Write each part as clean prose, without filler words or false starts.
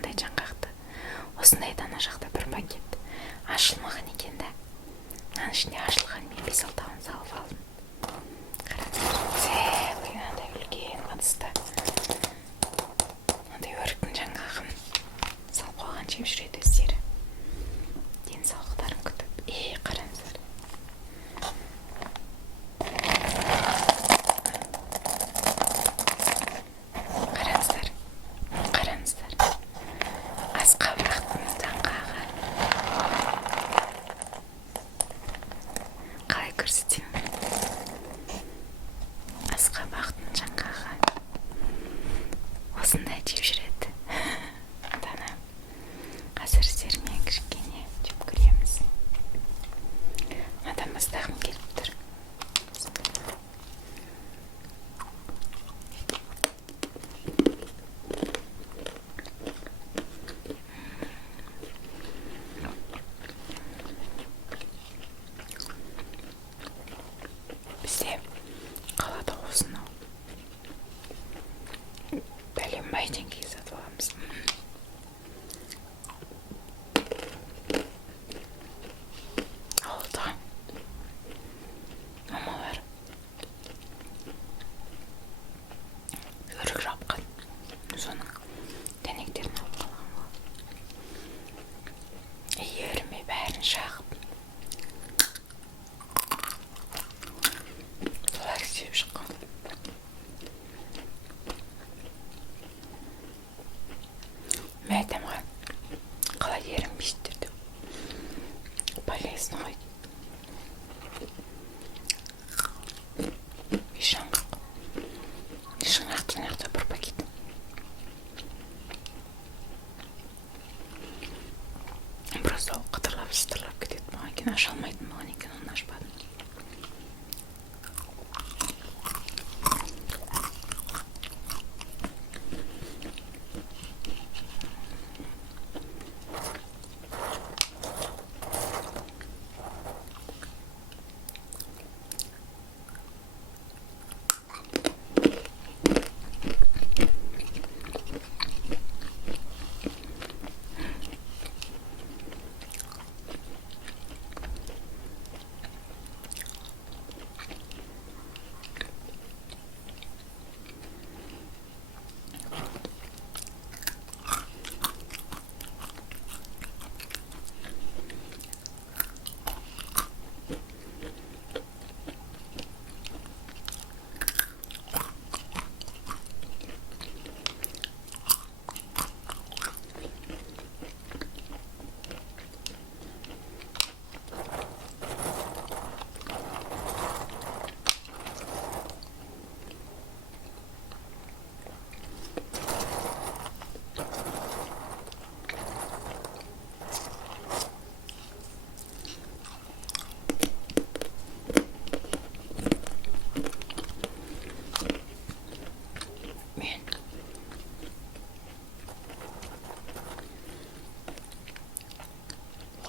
мынандай жаңғақты. Осындай дана жақта бір пакет ашылмаған екен да. Мынаның ішінде ашылған мен 5-6-ын салып алдым. Целый мынандай үлкен ыдыста мынандай өріктің жаңғағын салып қойған жеп жүреді өздері. Денсаулықтарын күтіп. Қараңыздар. Қараңыздар. Асқабақтың жаңғағы. Қалай көрсетейін? Асқабақтың жаңғағы. Осындай жеп жүреді. Дана. Қазір сіздермен кішкене жеп көреміз. Адам бастағым келіп тұр. Бізде қалада осынау бәленбай теңгеге сатып аламыз. Ауылда мамалар өрік жапқан, соның дәнектерін алып қалған ғой. Еріме бәрін шағып солар істеп шыққан. Мен айтамға қалай ерінбейсіздер деп. Полезно ғой. Шаңғақтың жақта бір пакет. Просто ол қытырлап кетеді маған екен. Аша алмайтын маған екен, оны ашпадым.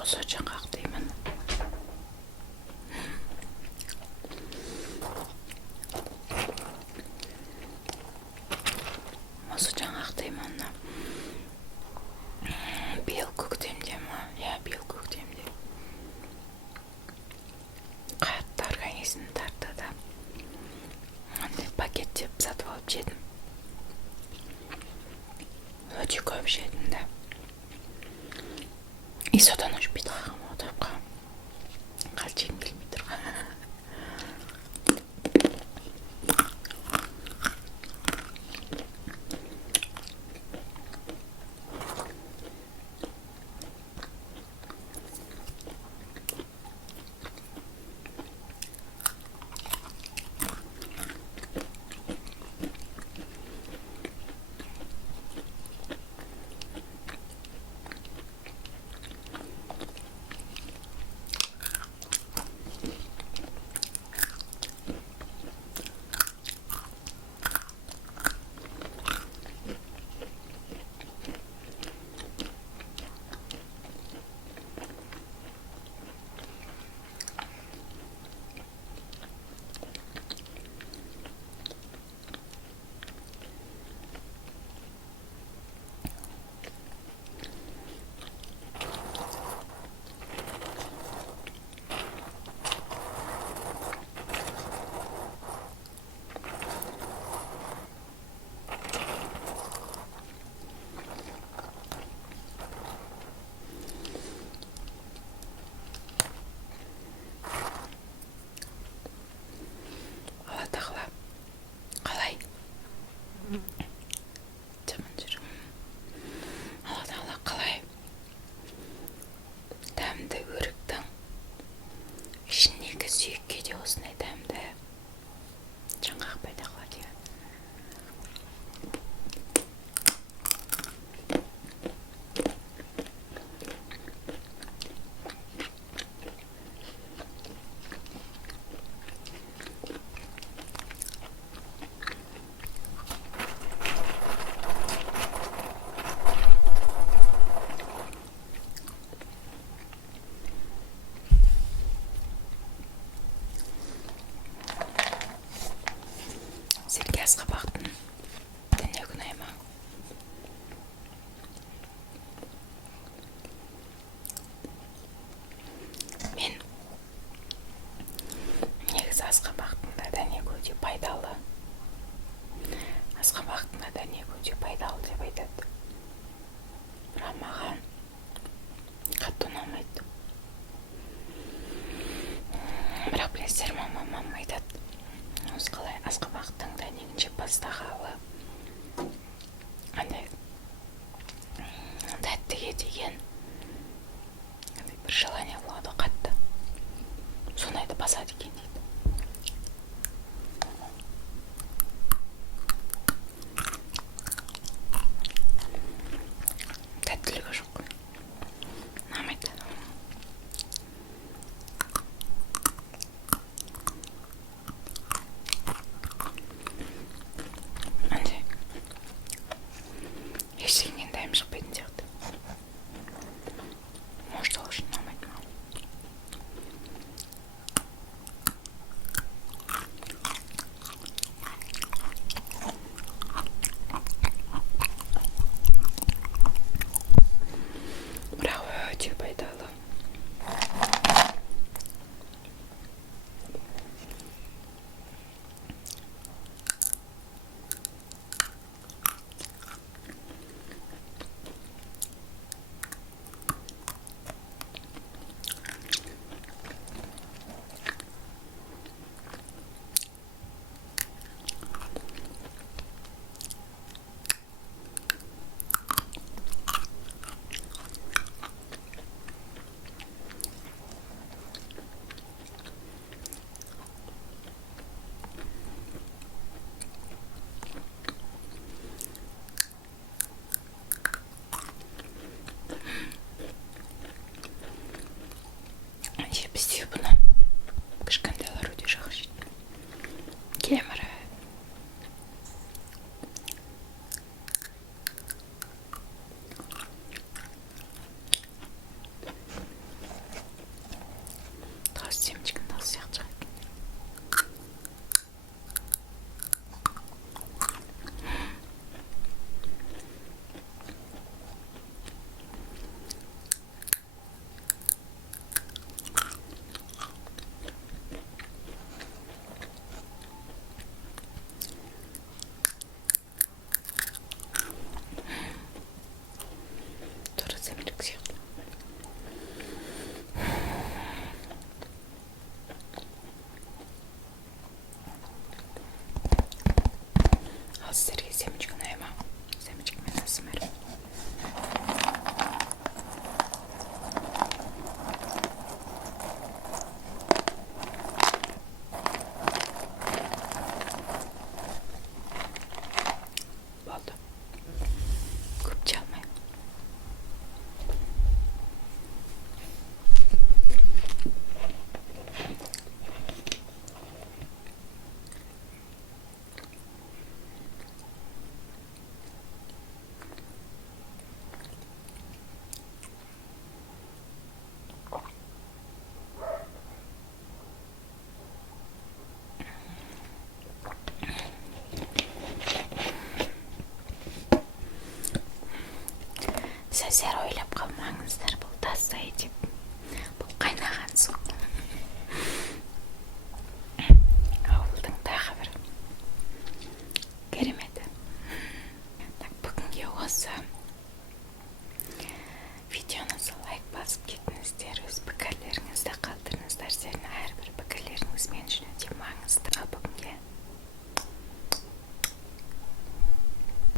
Осы жаңғақ деймін. Осы жаңғақ деймін. Биыл көктемде ма? Биыл көктемде. Қатты организм тартты да. Пакеттеп сатып алып жедім. Өте көп жедім да. И содан өшпейді қағым отырып қағым. Қал жегім келмей тұр. сізге деген бір желание болады қатты, сондайды басады екен дейді. Тәттілігі жоқ, ұнамайды. Андай ештеңеден дәмі шықпайтын сияқты. Может, сол үшін ұнамайды маған. Бірақ өте пайдалы. Бізде бұны кішкентайлар өте жақсы жейді. Кемірі. Тас семечкін тас сияқты шығады. Тура семечек сияқты. Ал сіздерге семечек ұнай ма? Семечкімен асмыр. Болды. Көп те алмаймын. Сіздер ойлап қалмаңыздар, бұл тастай деп. Бұл қайнаған су. Ауылдың тағы бір кереметі. Бүгінге осы видеоңызға лайк басып кетіңіздер, өз пікірлеріңізді қалдырыңыздар. Сіздердің әрбір пікірлеріңіз мен үшін өте маңызды. Ал бүгінге